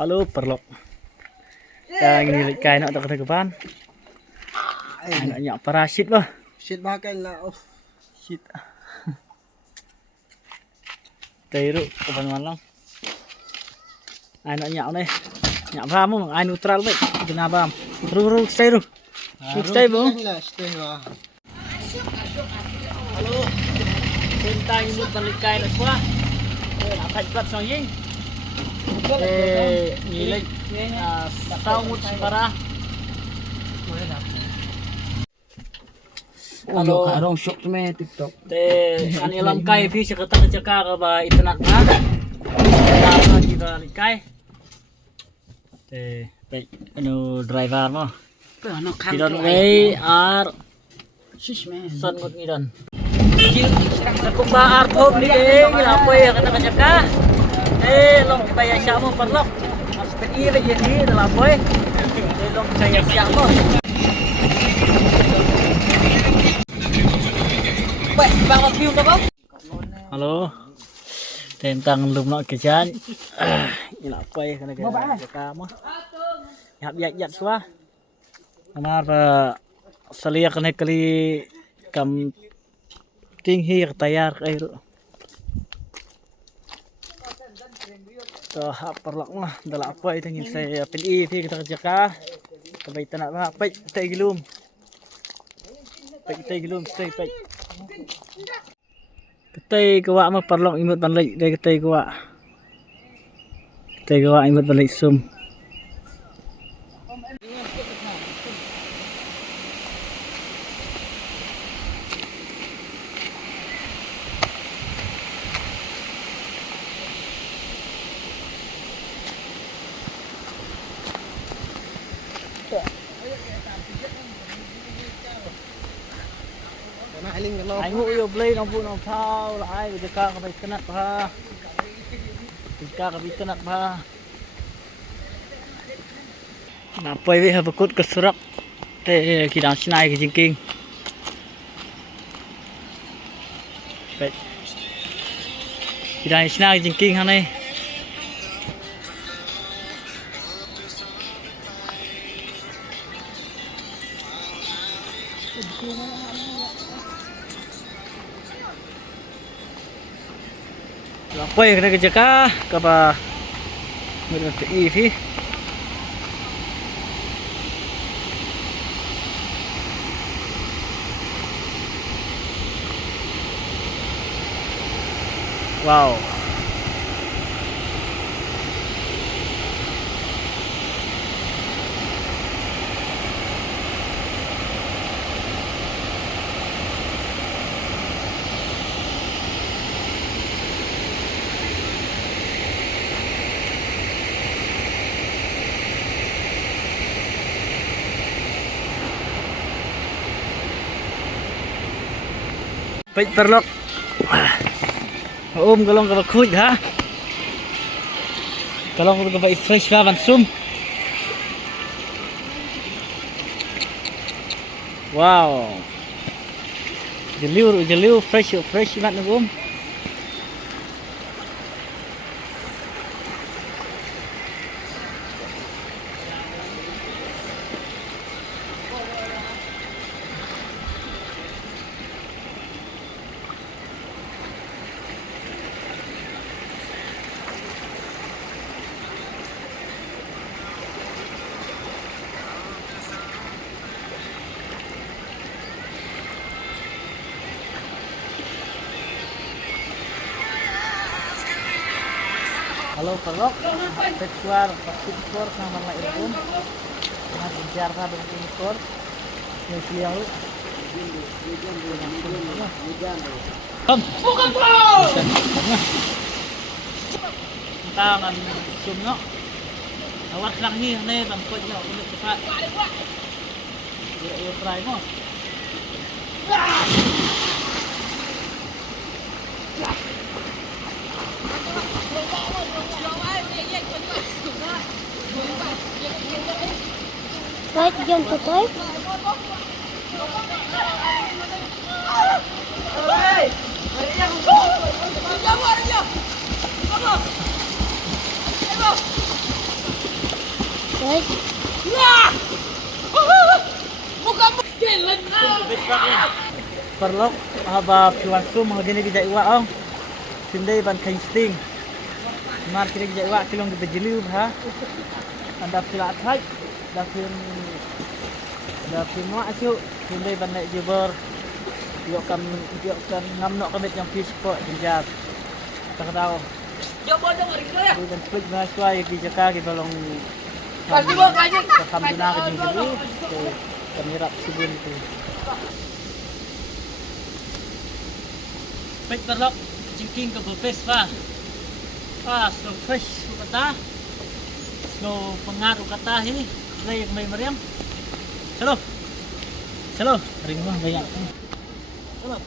Halo perlok. Ka ngini kai nak tak kedepan. Anaknya parasit bah. Shit bakal lah. Oh. Shit. Teiru kapan malang. Anaknya ni. Nyak paham ai neutral baik. Kenapa? Ru stay ru. Stay bang. Stay bah. Halo. Tentang imut balik kai nak semua. Nak plat song ying. Nilai sao mut parah. Halo, karong shop me TikTok. An ilam kai fi sekata caka ka ba internet na. Apa kita likai. Baik anu driver mo. Ano kan. Idon way ar Shish man. son ngut idon. Sakop ba ar thop ni apa ya kata caka. Long kita ya siamo perlok. Mas pedi lagi ni dalam boy. Long saya siamo. Halo. Tentang lum nak kejan. Ila apa ya kena jaka mah. Yat suah. Amar salia kena kali kam tinghi tayar air. Toh perlok mah dalam apa itu ngin saya pedi fi kita jaka. Kebaitan nak apa tai gilum. Tai gilum stay pai. Ketai kawak mah perlok imut balik dari ketai kawak. Ketai kawak imut balik sum. Anh ngủ yêu play nó phụ nó thao lại cái ca cái bị nát ba cái ca cái bị nát ba nạp quay với hợp cốt cất srap thế khi đang xin ai cái chính kinh vậy khi đang xin ai cái chính kinh hàng này apa yang kena kerjakan kapa menurut EV wow Baik perlok. Kalong ka bakhuj ha. Kalong ka ba fresh ba sum. Wow. Jeliu fresh mat ngum. Halo perlok, keluar sama lain pun, nak bicara dengan impor, yang bukan bro. Tangan sumno, awas lang ni bangkotnya untuk cepat. Dia try mo. Baik, jangan tutup. guys. Perlok haba piwansu mga gini gija iwa ong. Sindai ban kaisting. Mar kini gija iwa kilong kita jeliu ha. Anda pila atai. Dapin wa asyuk. Sindai ban naik jebor. Yokkan ngamnok kamit yang fish po jenjat. Tak tahu. Dan split mahasiswa yang gija ki balong. Kamdina ka jengkiri. Kamirap sibun tu. Baik berlok jingking ke bebes pa. Slow fresh kata. Slow pengaruh kata ini. Lay may Mariam. Salo. Ring mo gaya. Salo.